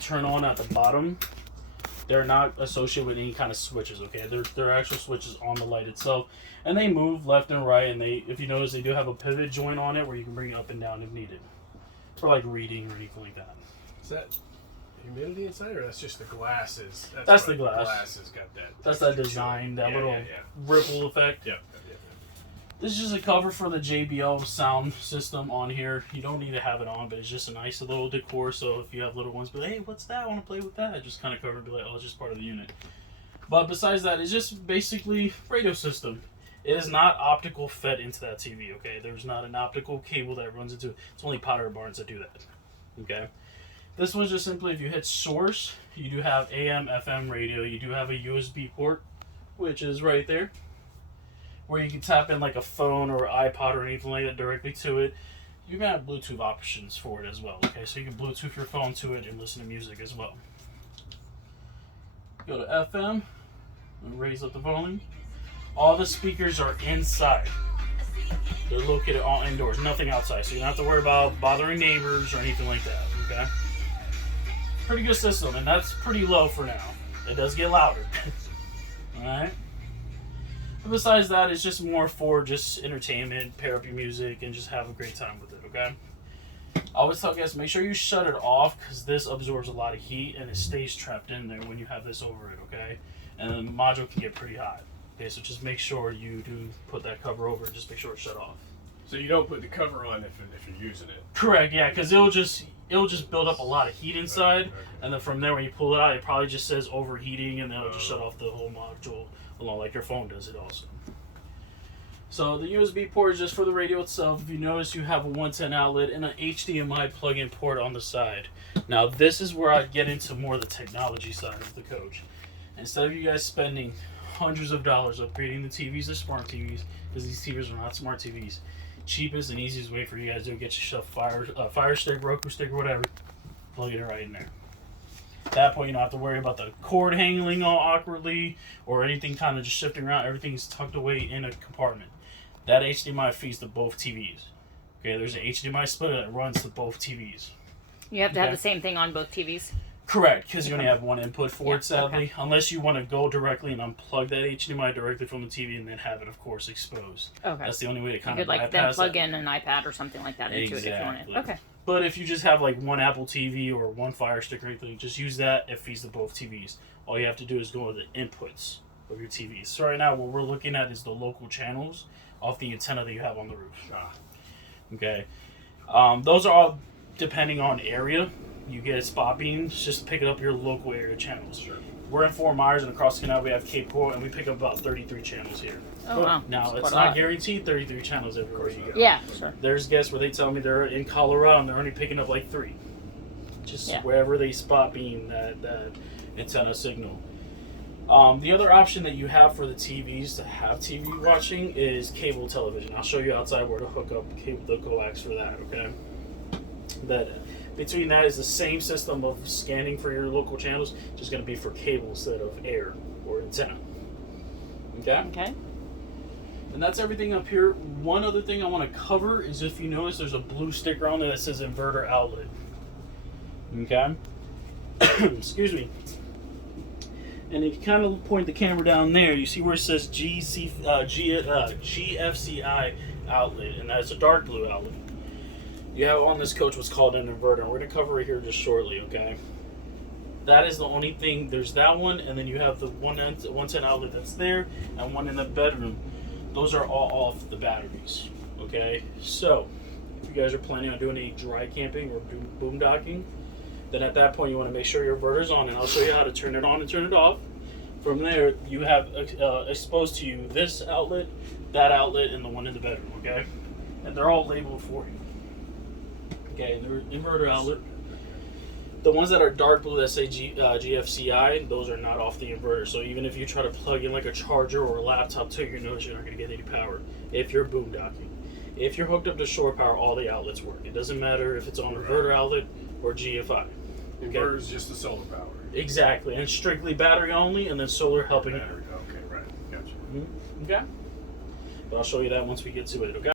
turn on at the bottom, they're not associated with any kind of switches, okay? They're actual switches on the light itself. And they move left and right, and if you notice, they do have a pivot joint on it where you can bring it up and down if needed. For like reading or anything like that. Is that humidity inside, or that's just the glasses? That's the glass. The glasses got that. That's that design, that little ripple effect. Yep. This is just a cover for the JBL sound system on here. You don't need to have it on, but it's just a nice little decor. So if you have little ones, but hey, what's that? I want to play with that. Just kind of cover and be like, oh, it's just part of the unit. But besides that, it's just basically radio system. It is not optical fed into that TV, okay? There's not an optical cable that runs into it. It's only Potter Barnes that do that, okay? This one's just simply, if you hit source, you do have AM, FM radio. You do have a USB port, which is right there, where you can tap in like a phone or iPod or anything like that directly to it. You can have Bluetooth options for it as well, okay? So you can Bluetooth your phone to it and listen to music as well. Go to FM and raise up the volume. All the speakers are inside. They're located all indoors, nothing outside. So you don't have to worry about bothering neighbors or anything like that, okay? Pretty good system, and that's pretty low for now. It does get louder. Alright? But besides that, it's just more for just entertainment, pair up your music, and just have a great time with it, okay? I always tell guys, make sure you shut it off, because this absorbs a lot of heat, and it stays trapped in there when you have this over it, okay? And the module can get pretty hot. Okay, so just make sure you do put that cover over and just make sure it's shut off. So you don't put the cover on if you're using it. Correct, yeah, because it'll just build up a lot of heat inside, okay. And then from there when you pull it out, it probably just says overheating, and then it'll just shut off the whole module along like your phone does it also. So the USB port is just for the radio itself. If you notice, you have a 110 outlet and an HDMI plug-in port on the side. Now this is where I get into more of the technology side of the coach. Instead of you guys spending hundreds of dollars upgrading the TVs to smart TVs, because these TVs are not smart TVs. Cheapest and easiest way for you guys to get yourself Fire Stick, Roku Stick, or whatever, plug it right in there. At that point, you don't have to worry about the cord hanging all awkwardly or anything kind of just shifting around. Everything's tucked away in a compartment. That HDMI feeds to both TVs. Okay, there's an HDMI splitter that runs to both TVs. You have to have the same thing on both TVs? Correct, because you only have one input for it, sadly. Unless you want to go directly and unplug that HDMI directly from the TV and then have it, of course, exposed. Okay. That's the only way to kind you of could bypass then plug that. in an iPad or something like that into it if you want it. Okay. But if you just have like one Apple TV or one Fire Stick or anything, just use that. It feeds to both TVs. All you have to do is go to the inputs of your TVs. So right now, what we're looking at is the local channels off the antenna that you have on the roof. Okay. Those are all depending on area. You get spot beams, just pick it up your local area channels. Sure. We're in Fort Myers, and across the canal we have Cape Coral, and we pick up about 33 channels here. Oh, wow. Now, That's it's quite a not lot. guaranteed 33 channels everywhere you go. Yeah, sure. There's guests where they tell me they're in Colorado, and they're only picking up like 3. Just wherever they spot beam that antenna signal. The other option that you have for the TVs to have TV watching is cable television. I'll show you outside where to hook up the coax for that, okay? Between that is the same system of scanning for your local channels, just going to be for cable instead of air or antenna. Okay? Okay. And that's everything up here. One other thing I want to cover is if you notice there's a blue sticker on there that says inverter outlet. Okay? Excuse me. And if you kind of point the camera down there, you see where it says GFCI outlet, and that's a dark blue outlet. You have on this coach what's called an inverter. We're going to cover it here just shortly, okay? That is the only thing. There's that one, and then you have the 110 outlet that's there, and one in the bedroom. Those are all off the batteries, okay? So, if you guys are planning on doing any dry camping or boondocking, then at that point you want to make sure your inverter's on, and I'll show you how to turn it on and turn it off. From there, you have exposed to you this outlet, that outlet, and the one in the bedroom, okay? And they're all labeled for you. Okay, they're inverter outlet. The ones that are dark blue that say GFCI, those are not off the inverter. So even if you try to plug in like a charger or a laptop to your nose, you're not going to get any power if you're boondocking. If you're hooked up to shore power, all the outlets work. It doesn't matter if it's on inverter outlet or GFI. Okay? Inverter is just the solar power. Exactly, and it's strictly battery only, and then solar helping. Battery. Okay, right. Gotcha. Okay. But I'll show you that once we get to it. Okay.